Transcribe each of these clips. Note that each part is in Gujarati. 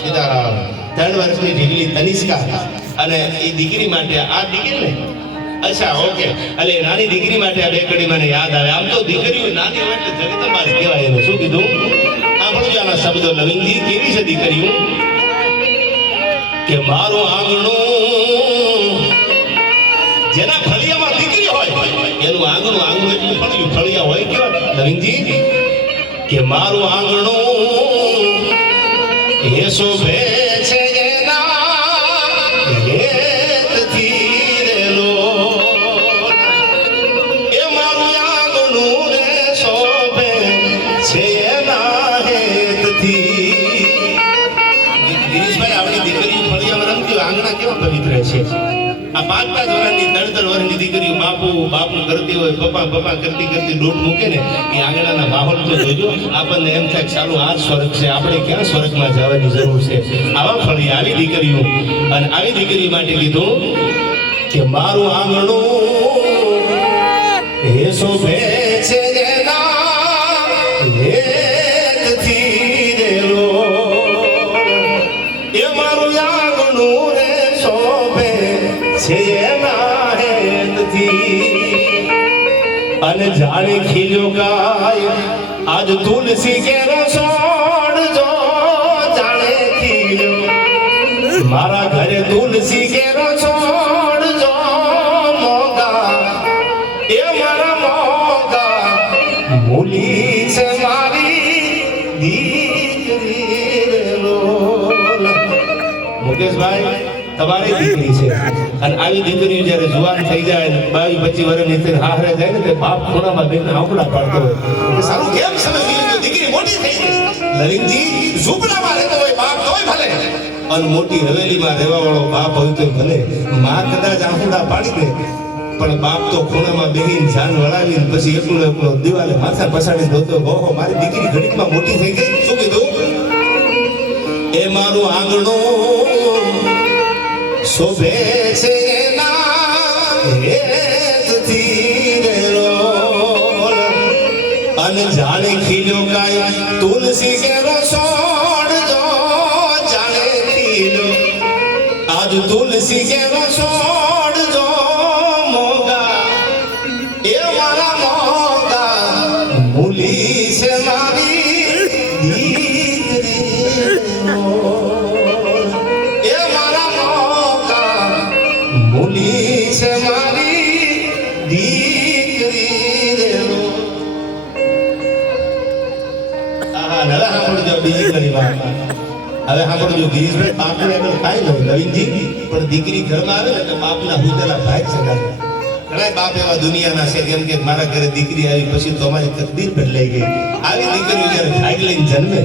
સીતારામ 3 વર્ષની ઢીકલી તનિષ્કા અને એ દીકરી માટે આ દીકરી ને અચ્છા ઓકે એટલે નાની દીકરી માટે આ બે કડી મને યાદ આવે આમ તો દીકરીઓ નાની હોય એટલે જગદંબા કહેવાય એનું શું કીધું આપણું આના શબ્દો નવીનજી કેવી છે દીકરીઓ કે મારું આંગણું જેના ફળિયામાં દીકરી હોય એનું આંગણું એટલું ફળિયા હોય કેવા નવીનજી કે મારું આંગણું એ શોભે છે પવિત્ર છે આ 5-5 વર્ષની 13 વર્ષની દીકરીઓ બાપનું કરતી હોય પપ્પા કરતી લોટ મૂકે ને એ આંગણાના માહોલ તો જોજો આપણને એમ થાય ચાલો આ સ્વર્ગ છે આપણે ક્યાં સ્વર્ગમાં જવાની જરૂર છે આવા ફળી આવી દીકરીઓ અને આવી દીકરી માટે કીધું કે મારું આંગણું એ શોભે છે અને જાણે ખીલ્યો ગાય આજ તુલસી કેરો છોડ જો જાણે ખીલ્યો મારા ઘરે તુલસી કેરો છોડ જો મોગા એ મારા મોગા મૂલી છે મારી દીકરી મુકેશભાઈ તમારી દીકરી છે અને આવી દીકરીઓ જ્યારે જુવાન થઈ જાય 22-25 વર્ષની થઈ હારે જાય ને તે બાપ ખૂણામાં બેન આંકડા પાડતો હોય કે સારું કેમ સમજી લીધું દીકરી મોટી થઈ ગઈ લવિંગજી ઝૂંપડામાં રહેતો હોય બાપ તોય ભલે અને મોટી હવેલીમાં રહેવા વાળો બાપ હોય તો ભલે માં કદાચ આંકડા પાડી દે પણ બાપ તો ખૂણામાં બેહીને જાન વળાવીને પછી એકલો દિવાલે માથા પછાડી દોતો ઓહો મારી દીકરી ઘડીકમાં મોટી થઈ ગઈ શું કીધું એ મારું આંગણું શોભે છે અને જાણે ખીલ્યો ગાય તુલસી કેરો છોડ જો જાણે ખીલ્યો આજ તુલસી કેરો છોડ જો મોગા એ મારા મોગા મૂલી છે મારી દીકરી મૂલી છે મારી દીકરી દેવો હવે સાંભળજો બીજી ઘણી વાત હવે સાંભળજો ગિરીશભાઈ બાપને આગળ કાંઈ નહીં નવીનજી પણ દીકરી ઘરમાં આવે ને તો બાપના હુજેલા ભાગ સગાવે ઘણા બાપ એવા દુનિયાના છે કેમ કે મારા ઘરે દીકરી આવી પછી તો અમારી તકદીર બદલાઈ ગઈ આવી દીકરીઓ જ્યારે ભાગ લઈને જન્મે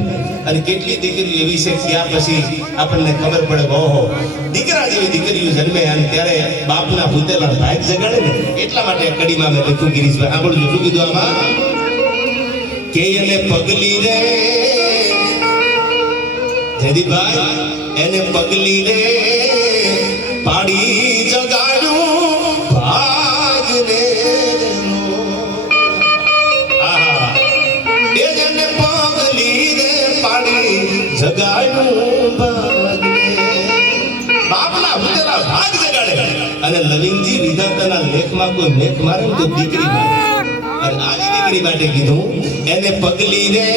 અને કેટલી દીકરીઓ એવી છે ત્યાં પછી આપણને ખબર પડે ઓહો દીકરા જેવી દીકરીઓ જન્મે અને ત્યારે બાપના ભૂતેલા ભાગ જગાડે ને એટલા માટે કડીમાં મેં લખ્યું ગિરીશભાઈ સાંભળજો શું કીધું આમાં કે એને પગલી રે જયદીપભાઈ એને પગલી રે પાડી જગાડ્યું ભાગ રે એને પગલી રે પાડી જગાડ્યું ભાગ બાપના ભૂતેલા ભાગ જગાડે અને લવિંગજી વિધાતાના લેખમાં કોઈ મેખ મારે તો દીકરી મારે અને આવી દીકરી માટે કીધું એને પગલી રે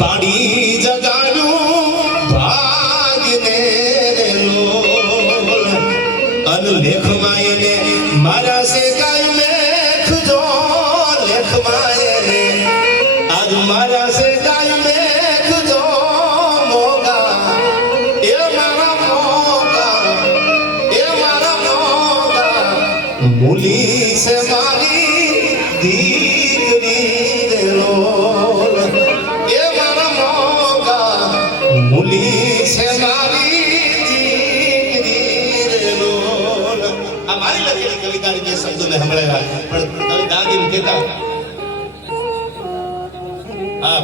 પાડી જગાડ્યું ભાગ ને અને લેખમાં એને મારા સે કાય લેખ જો લેખમાં એને આજ મારા સે કાય લેખ જો મોગા એ મારા મોગા એ મારા મોગા મૂલી છે મારી દીકરી દેલો એ મારા મોગા મૂલી છે મારી દીકરી દેલો આ મારી લખેલી કવિતાની જે શબ્દો મેં સંભળાવ્યા પણ તમે દાદીને કહેતા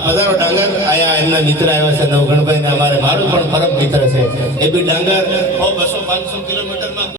પધારો ડાંગર આયા એમના મિત્ર આવ્યા છે નવગણભાઈ ને અમારે મારું પણ પરમ મિત્ર છે એ બી ડાંગર 200-500 કિલોમીટરમાં